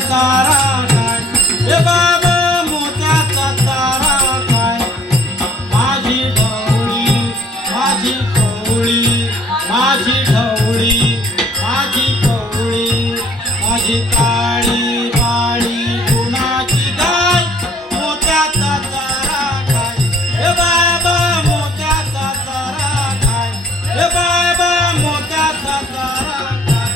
चारा काय हे बाबा मोत्याचा चारा काय माझी ढवळी माझी कवळी माझी ढवळी माझी कवळी माझी काळी बाळी कुणाची गाय मोत्याचा चारा काय हे बाबा मोत्याचा चारा काय हे बाबा मोत्याचा चारा काय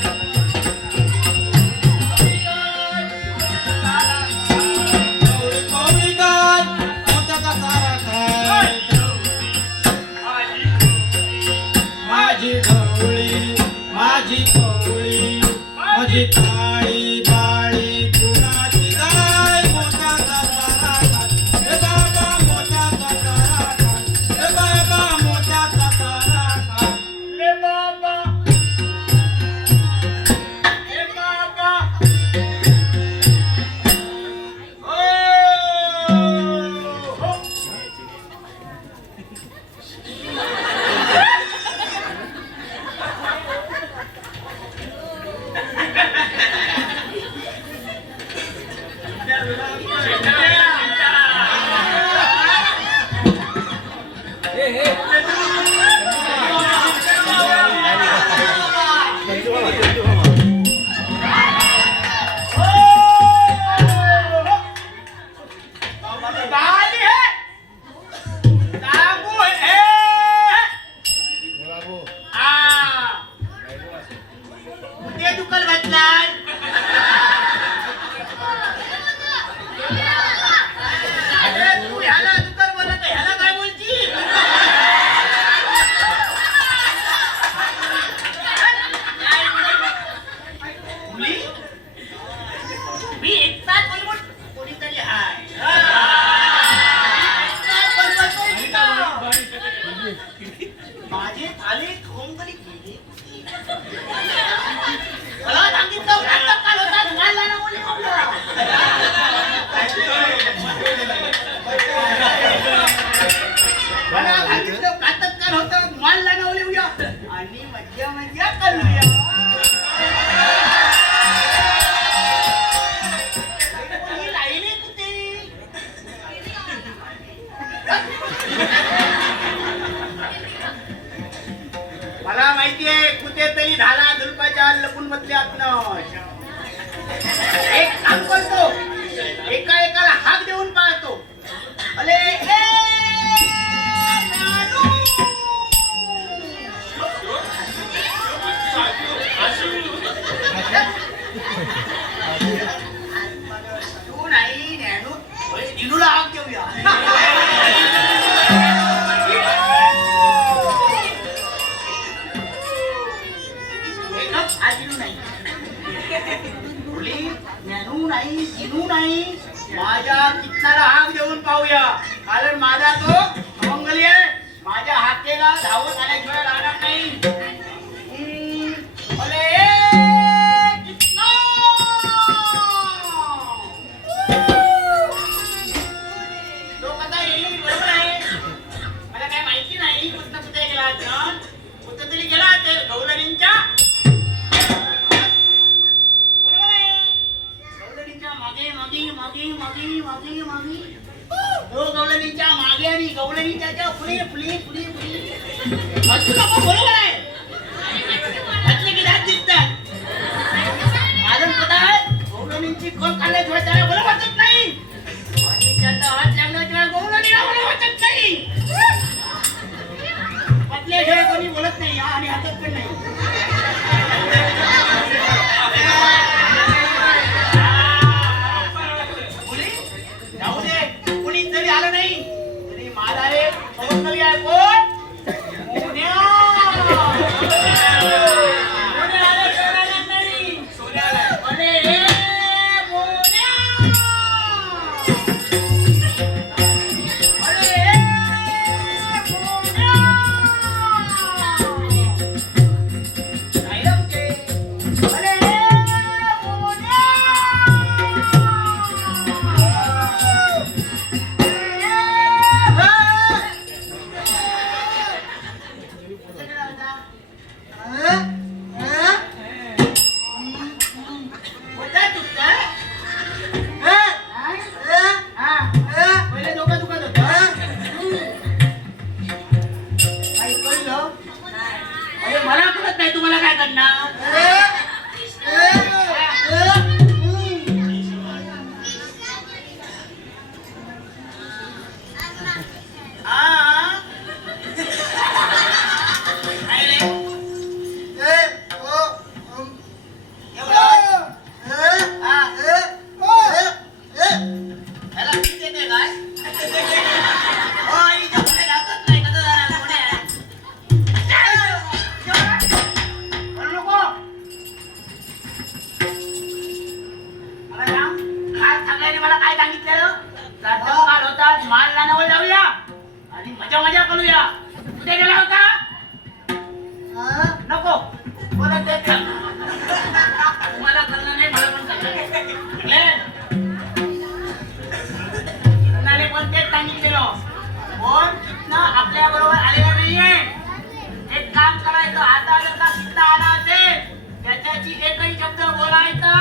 कवळी कवळी गाय मोत्याचा चारा काय माझी ढवळी माझी कवळी माझी काळी बाळी कुणाची गाय मोत्याचा चारा काय हे बाबा मोत्याचा चारा काय हे बाबा मोत्याचा चारा काय ले बाबा ए बाबा ओ हो बाली है ताबू है कुठे दुकान घातलाय अरे तू ह्याला दुकान बोलत ह्याला काय बोलती मुली मी एकटाच बोलबोल कोणीतरी हाय माझे थाली खाऊन तरी गेले मला सांगितलं नाटक काल होता धुवायला ना बोलले मला सांगितलं नाटक काल होतं धुवायला ना बोलले उद्या आणि मज्जा मज्जा करूया ही लाईनी कुठे मला माहितीये कुठेतरी धाला दुलपाच्या लपून बसल्यातनं एक काम करतो एका एकाला हाक देऊन पाहतो अले ए नानू! तू नाही नॅनू दिनूला हाक देऊया नाही दिनू नाही माझ्या किच्चाला हाक देऊन पाहूया कारण माझा तो मंगली आहे माझ्या हाकेला धावत आल्याशिवाय राहणार नाही अरे किच्चा! तो कसा येईल बरोबर आहे मला काय माहिती नाही कुठे गेला कुठं तरी गेला ते गौरणींच्या गवळणीच्या मागे आणि गवळणीच्या पुढे पुढे पुढे पुढे बरोबर आहे घातले की दात दिसतात अजून पता आहे गवळणींची कोण काढल्याशिवाय त्याला बरं वाटत नाही आणि त्याचा हात लागल्याशिवाय गवळणीला बरं वाटत नाही पटल्याशिवाय कोणी बोलत नाही आणि हातात पण नाही आलं नाही तरी माझा रे सौंदर्य आहे कोण मोन्या आले सोन्याला नाही सोन्याला अरे मोन्या अरे मोन्या त्याने मला काय सांगितलेलं? काल होता माल लानावर जाऊया आणि मजा मजा करूया. कुठे गेला होता? नको बोलत ते का? तुम्हाला कळलं नाही, मला पण कळलं नाही. पण तेच सांगितलेलं, कोण कितना आपल्या बरोबर आलेला नाहीये. एक काम करायचं, आता जर का कितना आला असेल त्याच्याची एकही शब्द बोलायचा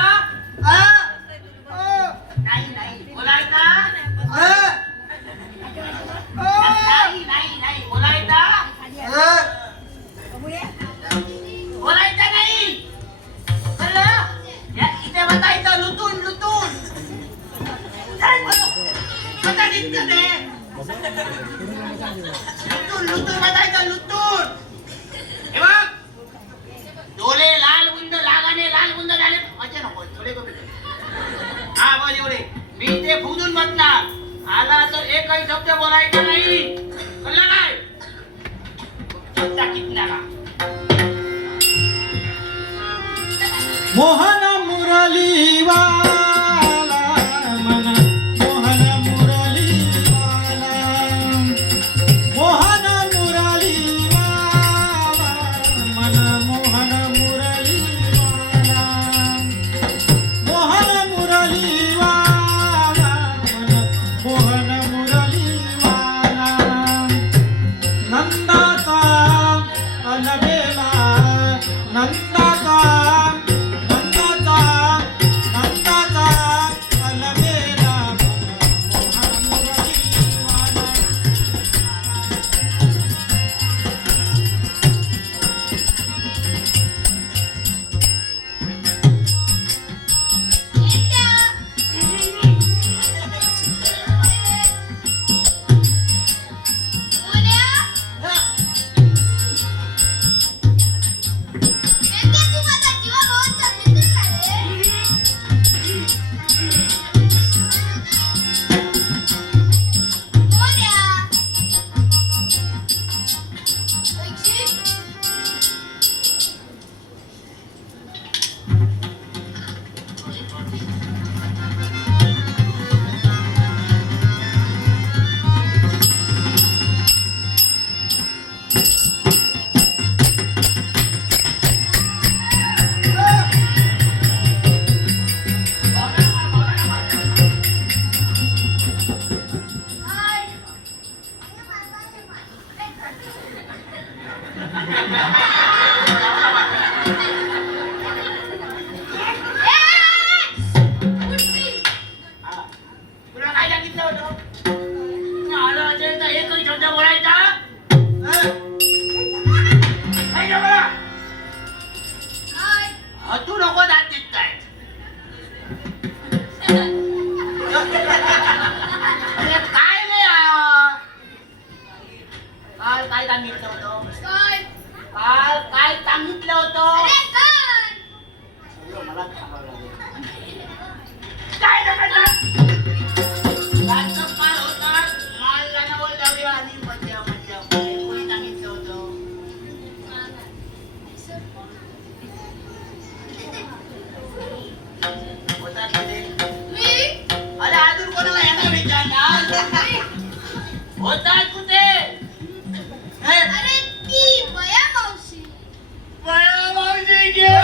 नाही बोलायचा नाही बोलायचा बोलायचा नाही. कळलं? इथे बसायचं लुटून कसं दिसतं ते? लुटून बसायचं लुटून. हे बघ, डोळे लाल गुंद लागाने लाल गुंद झाले. मजा नको थोडे कमी. हा बस एवढे. मी ते फुदून बसणार. आला तर एकही शब्द बोलायचा नाही. कळलं काय? कितनाला मोहन मुरली वाला मन मोहन मुरली वाला मोहन मुरली वाला मन मोहन मुरली वाला मोहन मुरली वाला मन मोहन मुरली वाला नंदाचा अलबेला नंदाचा तुला काय सांगितलं होतं? आला असेल तर एकही शब्द बोलायचा नाही का मला? तू नको दात देत काय? अरे काय रे काल काय सांगितलं होतं? काल काय सांगितलं होतं? मला सांगावं लागेल. काय सांगायचं? रातचं काल होता माल लानावर जाऊया आणि मजा कोणी सांगितलं होतं? होतात कुठे? अरे अजून कोणाला यांना विचारणार? होतात कुठे? बया मावशी घे.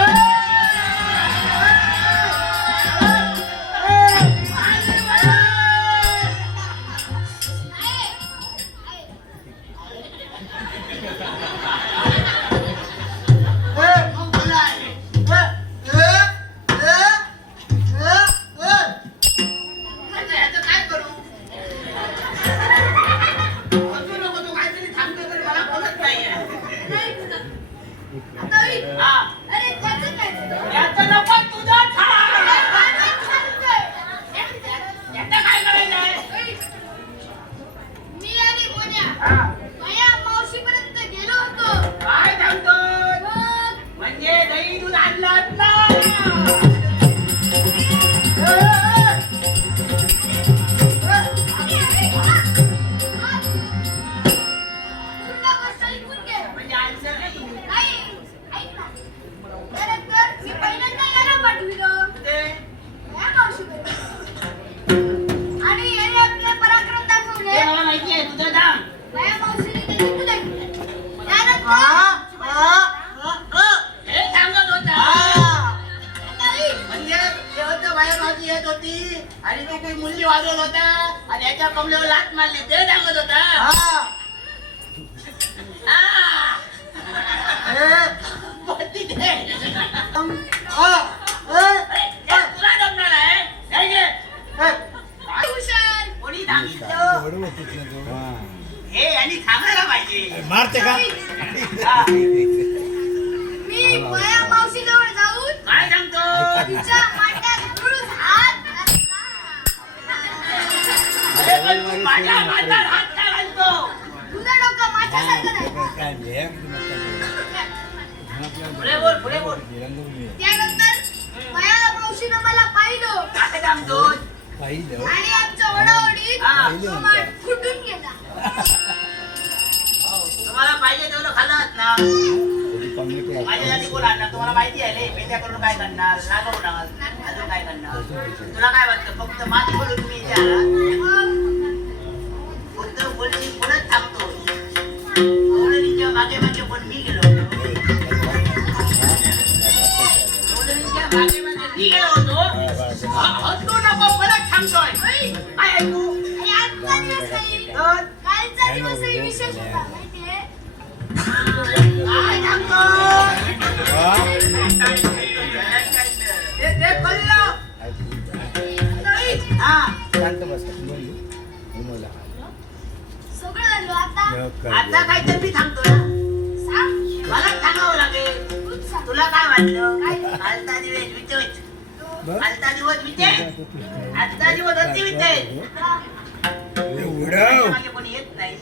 नाचत होती आणि तो काही मुलगी वाजवत होता आणि याच्या कमलेवर लाट मारली ते सांगत होता. हा आ! पत्ती दे. हा हे तुला जमणार आहे नाही गे? काय हुशार. कोणी सांगितलं हे यांनी सांगायला पाहिजे. मारते का हा. मी माया मावशीजवळ जाऊन काय सांगतो? तिच्या मांड्यात घुळून हात घातला. अरे पण तू माझ्या मांडीवर हात का घालतो? तुझं डोकं माझ्यासारखं नाही. पुढे बोल. त्यानंतर माया मावशीनं मला पाहिलं काय सांगतो? आणि आमच्या ओढाओढीत हा. तो माठ फुटून गेला. तुम्हाला पाहिजे तेवढं खाल्लात ना. माझ्यासाठी कोण आणणार तुम्हाला माहिती आहे रे. पेट्या करून काय करणार लागवणार अजून काय करणार. तुला काय वाटतं फक्त माती करून तुम्ही इथे आला फक्त बोलची पुढेच थांबतो. गवळणीच्या मागे मागे पण मी गेलो होतो. गवळणीच्या मागे मागे मी गेलो होतो. हसू नको परत थांबतोय. काय ऐकू? आणि आजचा दिवस नाही, तर कालचा दिवसही विशेष होता माहितीये. काय सांगतो? ते कळलं. हा सगळं झालं आता. आता काहीतरी मी थांबतो ना. सांग. मला सांगावं लागेल. तूच सांग. तुला काय वाटलं? कालचा दिवस विचेच. कालचा दिवस विचेच. आजचा दिवस अति विचेच. मागे कोणी येत नाही.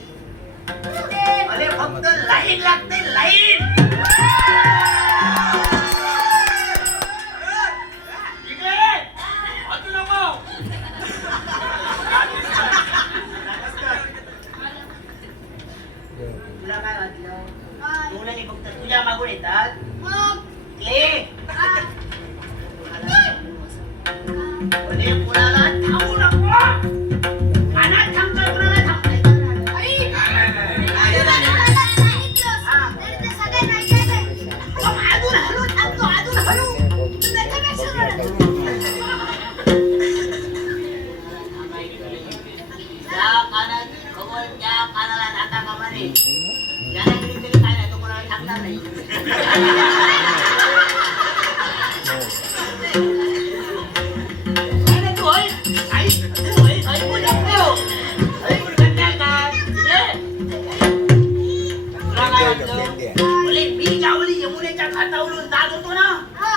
अरे फक्त लाईन लागते लाईन. इकडे ये. हसू नको. तुला काय वाटलं? काय? मुलांनी फक्त तुझ्या मागून येतात. मग ये. अरे कुणाला थांबू नको. अनाथ थांबतोय कुणाला थांबतोय. आई, मला सांगितलंस. तरी ते सगळ्यांना ऐकायचंय. अजून हलू थांबतो अजून हलू. त्याच्यापेक्षा बरं. त्या कानाची खबर त्या कानाला नाका कामा रे. ज्याला गेली तरी काय नाही तो कोणाला थांबणार नाही. नाही, नाही, तू होय. तू होय. ऐकू नको. ऐकून कंटाळ काय? ये. तुला काय वाटतं? बोले, मी जावली यमुनेच्या घाटावरून जात होतो ना. हा.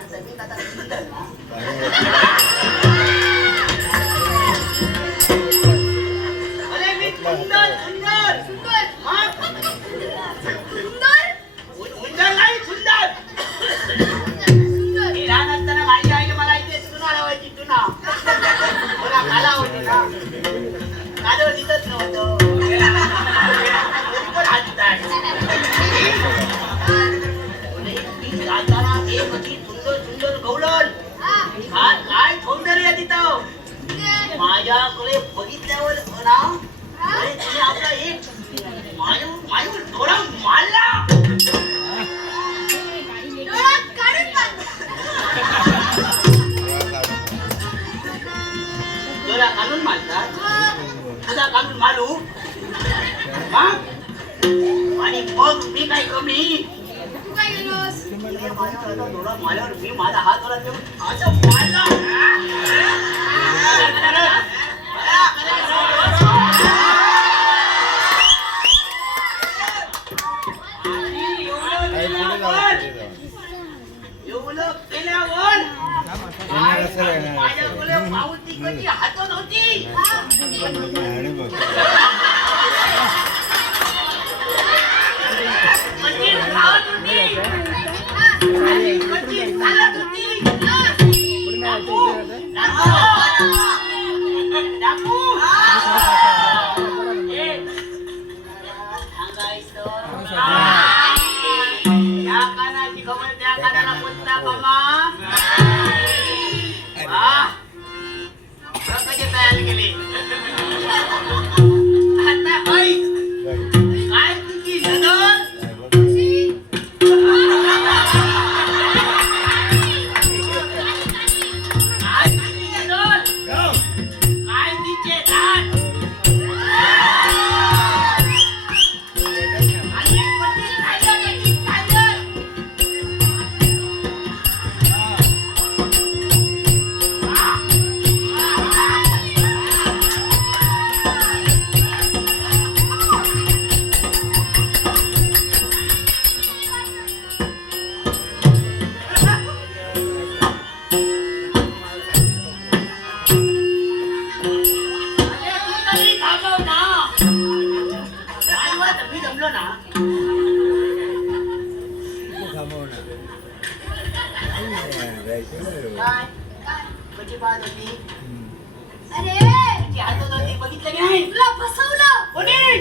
आता मी आता सुंदर. अरे मी सुंदर सुंदर. सुंदर. मग? सुंदर. सुंदर नाही सुंदर. सुंदर. मी लहान असताना माझी आईने मला इथे चुना लावायची चुना. मला काला होतो ना. काजळ दिसत नव्हतं. पण हसतात. मी जाताना एक अशी सुंदर सुंदर गवळण. हा. काय सौंदर्य आहे तिथं. सुंदर. माझ्याकडे बघितल्यावर ना हा. अरे तिने आपला एक मायूर डोळा मारला. डोळ्यात काढून बांध. डोळा काढून मारतात. मग तुझा काढून मारू. हा? आणि मग मी काय कमी. तू काय केलंस? तिने माझ्या डोळा मारल्यावर मी माझा हात डोळा ठेवून असं मारला. एवढं केल्यावर माझ्याकडे पावती कधी हातात होती. कधी राहत होती आणि कधी चालत होती. डाकू, डाकू, डाकू. ए, सांगायचं. या कानाची खबर त्या कानाला कोणता मामा. वाह. बघ कसे तयार केले. आता ऐक. काय तुझी नजर. काय काय काय? कशी पाहत होती अरे कशी हातत होती बघितलं की नाही तुला फसवलं. कोणी